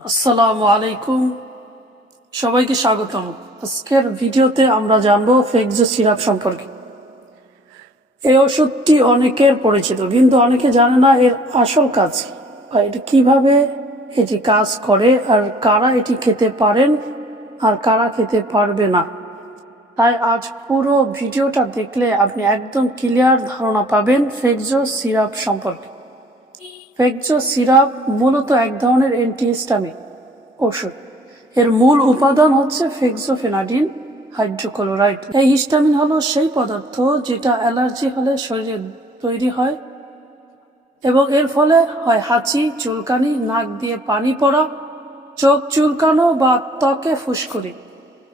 আসসালামু আলাইকুম। সবাইকে স্বাগতম। আজকের ভিডিওতে আমরা জানব ফেকজো সিরাপ সম্পর্কে। এই ওষুধটি অনেকের পরিচিত, কিন্তু অনেকে জানে না এর আসল কাজ বা এটা কীভাবে এটি কাজ করে আর কারা এটি খেতে পারেন আর কারা খেতে পারবে না। তাই আজ পুরো ভিডিওটা দেখলে আপনি একদম ক্লিয়ার ধারণা পাবেন ফেকজো সিরাপ সম্পর্কে। ফেকজো সিরাপ মূলত এক ধরনের অ্যান্টিহিস্টামিক ওষুধ এর মূল উপাদান হচ্ছে ফেক্সোফেনাডিন হাইড্রোক্লোরাইড। এই হিস্টামিন হলো সেই পদার্থ যেটা অ্যালার্জি হলে শরীরে তৈরি হয় এবং এর ফলে হয় হাঁচি, চুলকানি, নাক দিয়ে পানি পড়া, চোখ চুলকানো বা ত্বকে ফুসকুড়ি।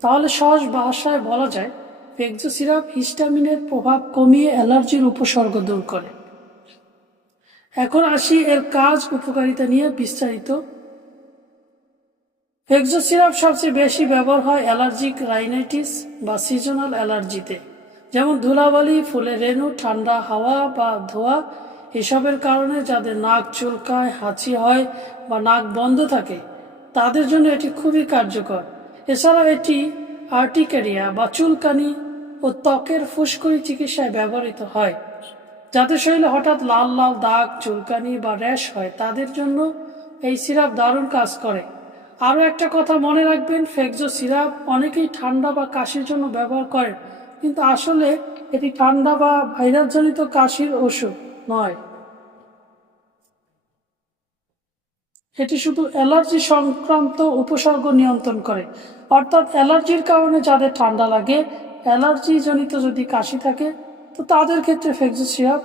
তাহলে সহজ ভাষায় বলা যায় ফেক্সো সিরাপ হিস্টামিনের প্রভাব কমিয়ে অ্যালার্জির উপসর্গ দূর করে। এখন আসি এর কাজ উপকারিতা নিয়ে বিস্তারিত। হেক্সো সিরাপ সবচেয়ে বেশি ব্যবহার হয় অ্যালার্জিক রাইনাইটিস বা সিজনাল অ্যালার্জিতে, যেমন ধুলাবালি ফুলের রেণু, ঠান্ডা হাওয়া বা ধোয়া। এসবের কারণে যাদের নাক চুলকায়, হাঁচি হয় বা নাক বন্ধ থাকে, তাদের জন্য এটি খুবই কার্যকর। এছাড়াও এটি আর্টিকেরিয়া বা চুলকানি ও ত্বকের ফুসকুড়ি চিকিৎসায় ব্যবহৃত হয়। যাদের শরীরে হঠাৎ লাল লাল দাগ, চুলকানি বা র্যাশ হয়, তাদের জন্য এই সিরাপ দারুণ কাজ করে। আরও একটা কথা মনে রাখবেন ফেকজো সিরাপ অনেকেই ঠান্ডা বা কাশির জন্য ব্যবহার করেন, কিন্তু আসলে এটি ঠান্ডা বা ভাইরাসজনিত কাশির ওষুধ নয়। এটি শুধু অ্যালার্জি সংক্রান্ত উপসর্গ নিয়ন্ত্রণ করে। অর্থাৎ অ্যালার্জির কারণে যাদের ঠান্ডা লাগে অ্যালার্জি জনিত যদি কাশি থাকে তো তাদের ক্ষেত্রে ফেক্সো সিরাপ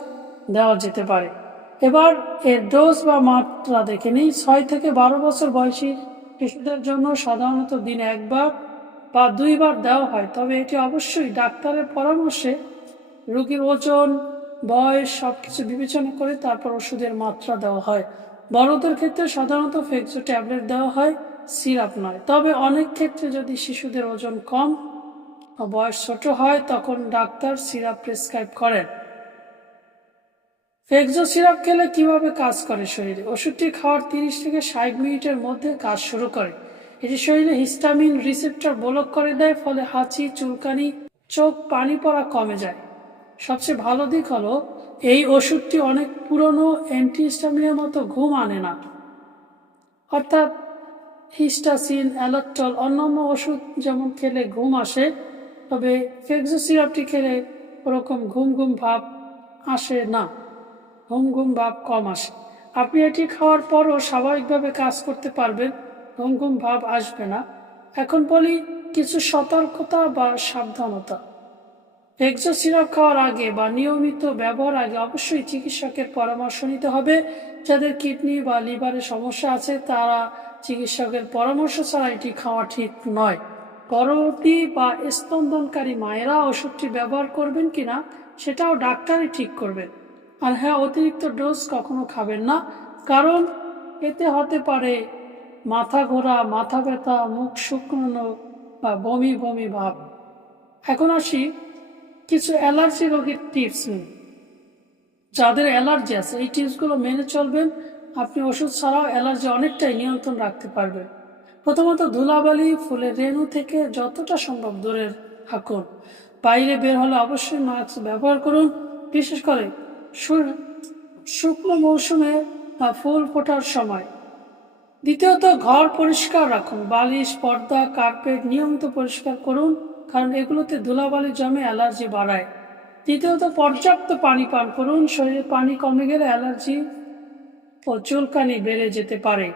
দেওয়া যেতে পারে। এবার এর ডোজ বা মাত্রা দেখে নিই। ছয় থেকে বারো বছর বয়সী শিশুদের জন্য সাধারণত দিনে একবার বা দুইবার দেওয়া হয়। তবে এটি অবশ্যই ডাক্তারের পরামর্শে রোগীর ওজন, বয়স সব কিছু বিবেচনা করে তারপর ওষুধের মাত্রা দেওয়া হয়। বড়দের ক্ষেত্রে সাধারণত ফেক্সো ট্যাবলেট দেওয়া হয়, সিরাপ নয়। তবে অনেক ক্ষেত্রে যদি শিশুদের ওজন কম বয়স ছোট হয় তখন ডাক্তার সিরাপ প্রেসক্রাইব করেন। ফেক্সো সিরাপ খেলে কীভাবে কাজ করে শরীরে? ওষুধটি খাওয়ার তিরিশ থেকে ষাট মিনিটের মধ্যে কাজ শুরু করে। এটি শরীরে হিস্টামিন রিসেপ্টর ব্লক করে দেয়, ফলে হাঁচি, চুলকানি, চোখ, পানি পড়া কমে যায়। সবচেয়ে ভালো দিক হলো, এই ওষুধটি অনেক পুরনো অ্যান্টিহিস্টামিনের মতো ঘুম আনে না। অর্থাৎ হিস্টাসিন, অ্যালাক্টল, অন্যান্য ওষুধ যেমন খেলে ঘুম আসে তবে ফেক্সো সিরাপটি খেলে ওরকম ঘুম ঘুম ভাব আসে না। ঘুম ঘুম ভাব কম আসে। আপনি এটি খাওয়ার পরও স্বাভাবিকভাবে কাজ করতে পারবেন, ঘুম ঘুম ভাব আসবে না। এখন বলি কিছু সতর্কতা বা সাবধানতা। এক্সো সিরাপ খাওয়ার আগে বা নিয়মিত ব্যবহার আগে অবশ্যই চিকিৎসকের পরামর্শ নিতে হবে। যাদের কিডনি বা লিভারের সমস্যা আছে, তারা চিকিৎসকের পরামর্শ ছাড়া এটি খাওয়া ঠিক নয়। গর্ভবতী বা স্তন্দনকারী মায়েরা ওষুধটি ব্যবহার করবেন কিনা সেটাও ডাক্তারই ঠিক করবেন আর হ্যাঁ অতিরিক্ত ডোজ কখনো খাবেন না, কারণ এতে হতে পারে মাথা ঘোরা, মাথা ব্যথা, মুখ শুকনো বা বমি বমি ভাব। এখন আসি কিছু অ্যালার্জি রোগীর টিপস যাদের অ্যালার্জি আছে, এই টিপসগুলো মেনে চলবেন। আপনি ওষুধ ছাড়াও অ্যালার্জি অনেকটাই নিয়ন্ত্রণ রাখতে পারবেন। প্রথমত ধুলাবালি, ফুলের রেণু থেকে যতটা সম্ভব দূরে থাকুন। বাইরে বের হলে অবশ্যই মাস্ক ব্যবহার করুন, বিশেষ করে শুকনো মৌসুমে বা ফুল ফোটার সময়। দ্বিতীয়ত, ঘর পরিষ্কার রাখুন, বালিশ, পর্দা, কার্পেট নিয়মিত পরিষ্কার করুন, কারণ এগুলোতে ধুলাবালি জমে অ্যালার্জি বাড়ায়। তৃতীয়ত, পর্যাপ্ত পানি পান করুন, শরীরে পানি কমে গেলে অ্যালার্জি ও চুলকানি বেড়ে যেতে পারে।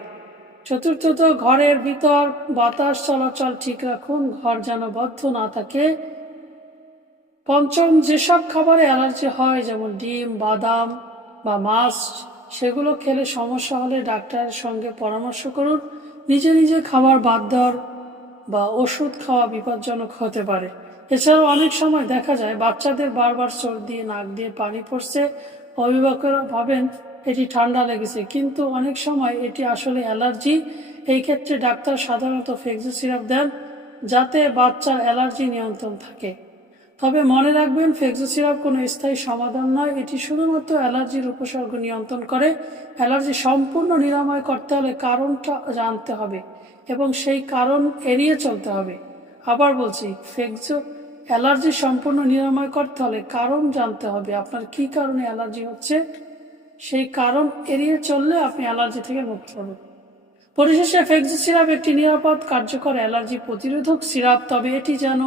চতুর্থত, ঘরের ভিতর বাতাস চলাচল ঠিক রাখুন, ঘর যেন বদ্ধ না থাকে। পঞ্চম, যেসব খাবারে অ্যালার্জি হয়, যেমন ডিম, বাদাম বা মাছ, সেগুলো খেলে সমস্যা হলে ডাক্তারের সঙ্গে পরামর্শ করুন। নিজে নিজে খাবার বাদ দেওয়ার বা ওষুধ খাওয়া বিপজ্জনক হতে পারে। এছাড়াও অনেক সময় দেখা যায়, বাচ্চাদের বারবার সর্দি নাক দিয়ে পানি পড়ছে। অভিভাবকরা ভাবেন এটি ঠান্ডা লেগেছে। কিন্তু অনেক সময় এটি আসলে অ্যালার্জি। এই ক্ষেত্রে ডাক্তার সাধারণত ফেক্সো সিরাপ দেন যাতে বাচ্চার অ্যালার্জি নিয়ন্ত্রণ থাকে। তবে মনে রাখবেন ফেক্সো সিরাপ কোনো স্থায়ী সমাধান নয়। এটি শুধুমাত্র অ্যালার্জির উপসর্গ নিয়ন্ত্রণ করে। অ্যালার্জি সম্পূর্ণ নিরাময় করতে হলে কারণটা জানতে হবে এবং সেই কারণ এড়িয়ে চলতে হবে। আবার বলছি ফেক্সো অ্যালার্জি সম্পূর্ণ নিরাময় করতে হলে কারণ জানতে হবে। আপনার কি কারণে অ্যালার্জি হচ্ছে? সেই কারণ এড়িয়ে চললে আপনি অ্যালার্জি থেকে মুক্ত হবেন। পরিশেষে ফেক্সি সিরাপ একটি নিরাপদ, কার্যকর অ্যালার্জি প্রতিরোধক সিরাপ, তবে এটি যেন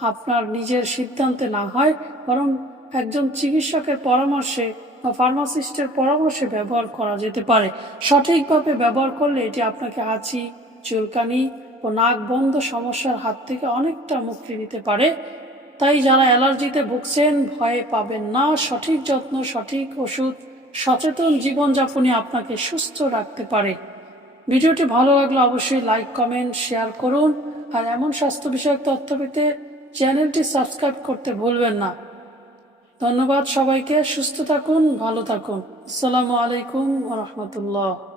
আপনার নিজের সিদ্ধান্তে না হয়, বরং একজন চিকিৎসকের পরামর্শে বা ফার্মাসিস্টের পরামর্শে ব্যবহার করা যেতে পারে। সঠিকভাবে ব্যবহার করলে এটি আপনাকে হাঁচি, চুলকানি ও নাক বন্ধ সমস্যার হাত থেকে অনেকটা মুক্তি দিতে পারে। তাই যারা অ্যালার্জিতে ভুগছেন, ভয়ে পাবেন না। সঠিক যত্ন, সঠিক ওষুধ সচেতন জীবনযাপনে আপনাকে সুস্থ রাখতে পারে। ভিডিওটি ভালো লাগলে অবশ্যই লাইক কমেন্ট শেয়ার করুন। আর এমন স্বাস্থ্য বিষয়ক তথ্য পেতে চ্যানেলটি সাবস্ক্রাইব করতে ভুলবেন না। ধন্যবাদ সবাইকে। সুস্থ থাকুন, ভালো থাকুন। আসসালামু আলাইকুম রহমতুল্লাহ।